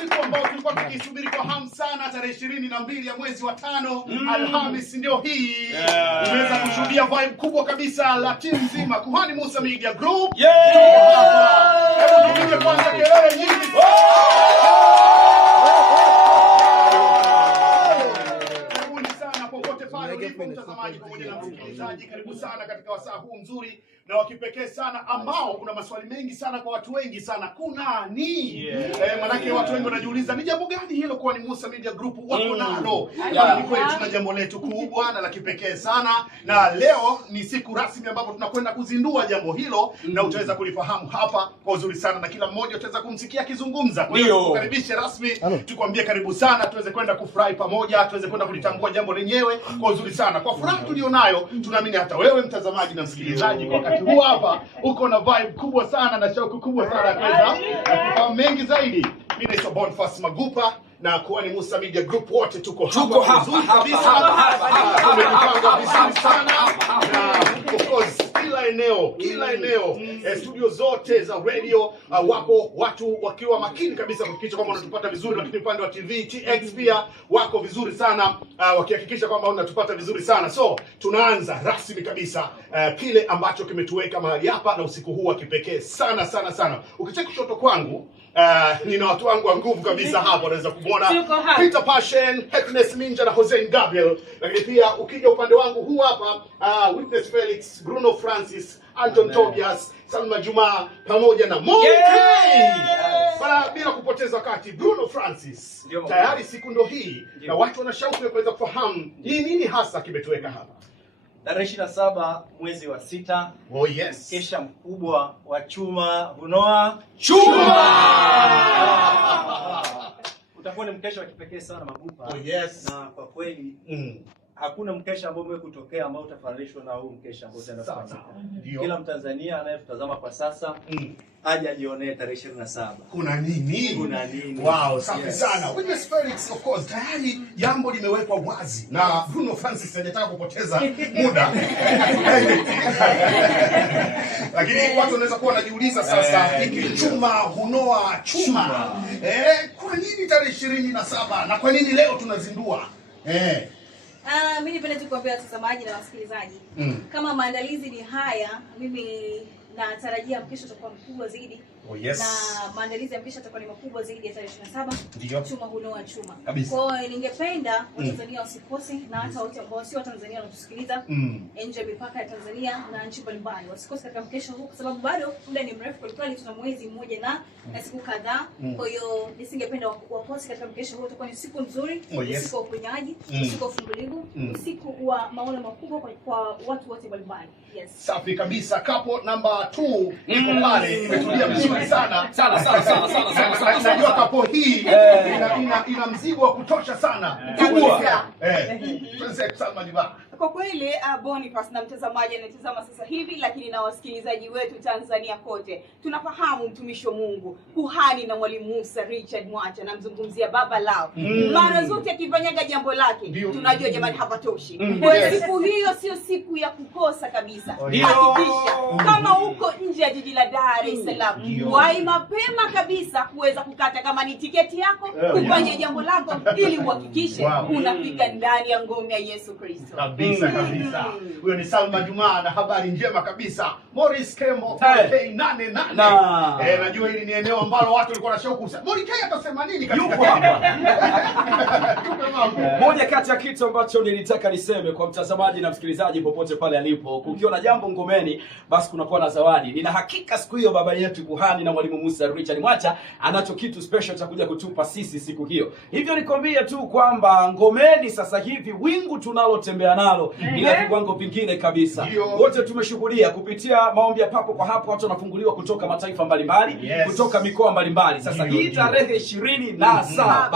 Siku ambayo tulikuwa tukisubiri kwa hamu sana, tarehe 22 ya mwezi wa 5, Alhamis ndio hii. Tumeweza kushuhudia vibe kubwa kabisa la timu nzima Kuhani Musa Media Group. Hebu tupige kwanza kelele nyingi. Karibuni sana popote pale ulipo mtazamaji pamoja na msikilizaji, karibu sana katika wasaa huu mzuri na wakipekee sana ambao kuna maswali mengi sana kwa watu wengi sana. Kunani? Manake watu wengi wanajiuliza ni jambo gani hilo Kuhani Musa Media Group wako nalo. Ni kweli tuna jambo letu kubwa na la kipekee sana, na leo ni siku rasmi ambapo tunakwenda kuzindua jambo hilo, na utaweza kulifahamu hapa kwa uzuri sana na kila mmoja utaweza kumsikia akizungumza. Kwa hiyo tukaribishe rasmi, tukwambie karibu sana, tuweze kwenda kufurahi pamoja, tuweze kwenda kulitambua jambo lenyewe kwa uzuri sana. Kwa furaha tulionayo, tunaamini hata wewe mtazamaji na msikilizaji kwa wakati huu hapa uko na vibe kubwa sana na shauku kubwa sana kuweza kufahamu mengi zaidi. Mimi naitwa Boniface Magupa na Kuhani Musa Media Group wote tuko hapa vizuri kabisa. Tumepanga vizuri sana na of course kila kila eneo. Studio zote za radio wako watu wakiwa makini kabisa kuhakikisha kwamba unatupata vizuri, lakini upande wa TV TX pia wako vizuri sana wakihakikisha kwamba unatupata vizuri sana. So tunaanza rasmi kabisa kile ambacho kimetuweka mahali hapa na usiku huu wa kipekee sana sana sana. Ukicheki kushoto kwangu nina watu wangu wa nguvu kabisa hapa, unaweza kumwona Peter Passion, Happiness Minja na Jose Gabriel. Lakini pia ukija upande wangu huu hapa Witness Felix, Bruno Francis, Anton Tobias, Salma Juma pamoja na Monica. Bana, bila kupoteza wakati, Bruno Francis, tayari siku ndo hii na watu wana shauku ya kuweza kufahamu ni nini hasa kimetuweka hapa. Tarehe 27 mwezi wa 6. Oh yes. Kesha mkubwa wa Chuma Hunoa Chuma. Utakuwa ni mkesha wa kipekee sana Mabupa. Oh yes. Na kwa kweli hakuna mkesha ambao umekutokea ambao utafananishwa na huu mkesha ambao utaenda kufanyika. Kila Mtanzania anayetutazama kwa sasa aje ajionee tarehe 27. Kuna nini? Kuna nini? Wow, safi sana. Witness Felix, of course, tayari jambo limewekwa wazi na Bruno Francis hajataka kupoteza muda. Lakini watu wanaweza kuwa wanajiuliza sasa, hiki Chuma Hunoa Chuma. Kuna nini tarehe 27 na kwa nini leo tunazindua? Mimi nipende tu kuambia watazamaji na wasikilizaji kama maandalizi ni haya, mimi natarajia mkesha utakuwa mkubwa zaidi. Oh yes. Na maandalizi ya mkesha yatakuwa ni makubwa zaidi ya tarehe 27. Chuma Hunoa Chuma. Kwa hiyo ningependa Watanzania wasikose, na hata wote ambao sio Watanzania wanatusikiliza nje ya mipaka ya Tanzania na nchi mbalimbali wasikose katika mkesha huu, kwa sababu bado muda ni mrefu kwa kweli, tuna mwezi mmoja na siku kadhaa. Kwa hiyo nisingependa wakose katika mkesha huu. Utakuwa ni siku nzuri, siku ya uponyaji, siku ya ufungulivu, siku wa maono makubwa kwa watu wote mbalimbali. Yes. Safi kabisa. Kapo namba 2 iko pale, imetulia vizuri sana. Najua kapo hii ina mzigo wa kutosha sana. Kubwa. Salma Juma. Kwa kweli Boniface na mtazamaji anatazama sasa hivi, lakini na wasikilizaji wetu Tanzania kote, tunafahamu mtumishi wa Mungu, kuhani na mwalimu Musa Richard Mwacha, namzungumzia baba lao. Mara zote akifanyaga jambo lake tunajua jamani hapatoshi. Kwa siku hiyo sio siku ya kukosa kabisa. Hakikisha kama uko nje ya jiji la Dar es Salaam, wahi mapema kabisa kuweza kukata kama ni tiketi yako kufanya jambo lako, ili uhakikishe unafika ndani ya ngome ya Yesu Kristo. Kabisa. Huyo ni Salma Juma na habari njema kabisa. Morris Kembo K88. Najua hili ni eneo ambalo watu walikuwa na shauku. Morris K atasema nini katika yupo hapa? Moja kati ya kitu ambacho nilitaka niseme kwa mtazamaji na msikilizaji popote pale alipo, kukiona jambo ngomeni basi kunakuwa na zawadi. Nina hakika siku hiyo baba yetu kuhani na mwalimu Musa Richard Mwacha anacho kitu special cha kuja kutupa sisi siku hiyo. Hivyo nikwambie tu kwamba ngomeni sasa hivi wingu tunalotembea nalo ni la viwango vingine kabisa. Wote tumeshuhudia kupitia maombi ya papo kwa hapo watu wanafunguliwa kutoka mataifa mbalimbali, kutoka mikoa mbalimbali. Sasa hii tarehe 27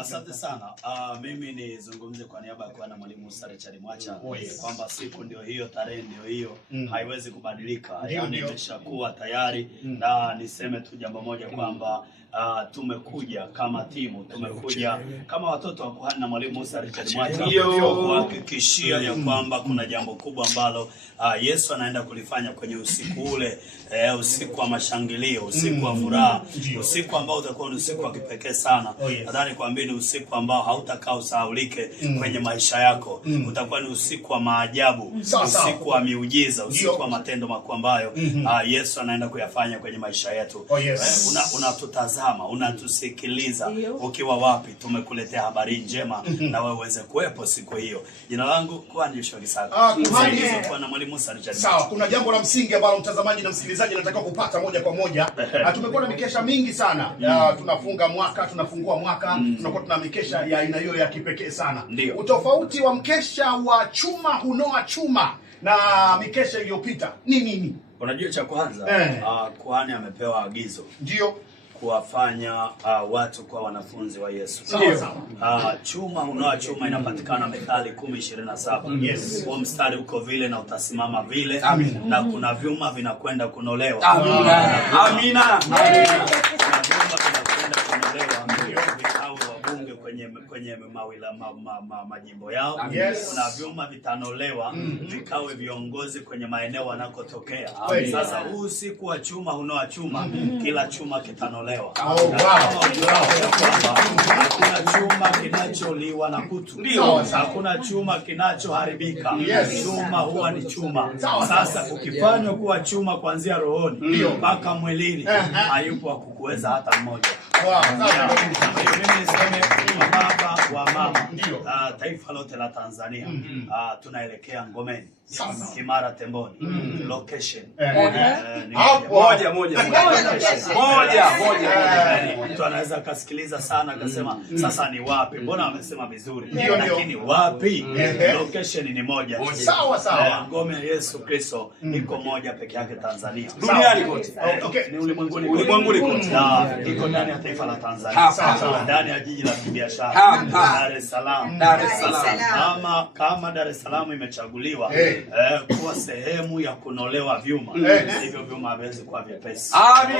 Asante sana. Mimi nizungumze kwa niaba ya kwa na mwalimu Musa Richard Mwacha kwamba siku ndio hiyo, tarehe ndio hiyo, haiwezi kubadilika. Yaani imeshakuwa tayari, na niseme tu jambo moja kwamba tumekuja kama timu, tumekuja kama watoto wa kuhani na mwalimu Musa Richard Mwacha kuhakikishia ya kwamba kuna jambo kubwa ambalo Yesu anaenda kulifanya kwenye usiku ule, usiku wa mashangilio, usiku wa furaha, usiku ambao utakuwa ni usiku wa kipekee sana. Nadhani kwamba ni usiku ambao hautakaa usahaulike kwenye maisha yako. Utakuwa ni usiku wa maajabu, usiku wa miujiza, usiku wa matendo makuu ambayo Yesu anaenda kuyafanya kwenye maisha yetu. Unatutazama, unatusikiliza ukiwa wapi, tumekuletea habari njema na wewe uweze kuwepo siku hiyo. Jina langu Kuhani Joshua Gisaka. Kwa na mwalimu Musa Richard. Sawa, kuna jambo la msingi ambalo mtazamaji na msikilizaji anatakiwa kupata moja kwa moja. Tumekuwa na mikesha mingi sana. Tunafunga mwaka, tunafungua mwaka, tunakuwa tuna mikesha ya aina hiyo ya kipekee sana. Utofauti wa mkesha wa Chuma Hunoa Chuma na mikesha iliyopita ni nini? Unajua cha kwanza, kuhani amepewa agizo. Ndio. Kuwafanya watu kwa wanafunzi wa Yesu. Chuma Hunoa Chuma inapatikana Methali 10:27. Huo mstari uko vile na utasimama vile. Na kuna vyuma vinakwenda kunolewa. Amina. Kuna vyuma vinakwenda kunolewa. kwenye majimbo yao. Yes. Kuna vyuma vitanolewa vikawe viongozi kwenye maeneo wanakotokea. Sasa huu siku wa chuma hunoa chuma, kila chuma kitanolewa. Hakuna chuma kinacholiwa na kutu. Hakuna chuma kinachoharibika. Chuma huwa ni chuma. Sasa ukifanywa kuwa chuma kuanzia rohoni mpaka mwilini, hayupo wa kukuweza hata mmoja. Mimi niseme baba wa mama, taifa lote la Tanzania, tunaelekea Ngomeni, Kimara Temboni, location moja. Mtu anaweza kasikiliza sana akasema sasa ni wapi? Mbona wamesema vizuri? Lakini wapi? Location ni moja. Sawa. Ngome ya Yesu Kristo iko moja peke yake Tanzania. Duniani kote. Ni ulimwenguni kote. Iko ndani ya taifa la Tanzania. Ndani ya jiji la kibiashara Dar es Salaam. Kama Dar es Salaam imechaguliwa kuwa sehemu ya kunolewa vyuma, hivyo vyuma haviwezi kuwa vyepesi. Amen.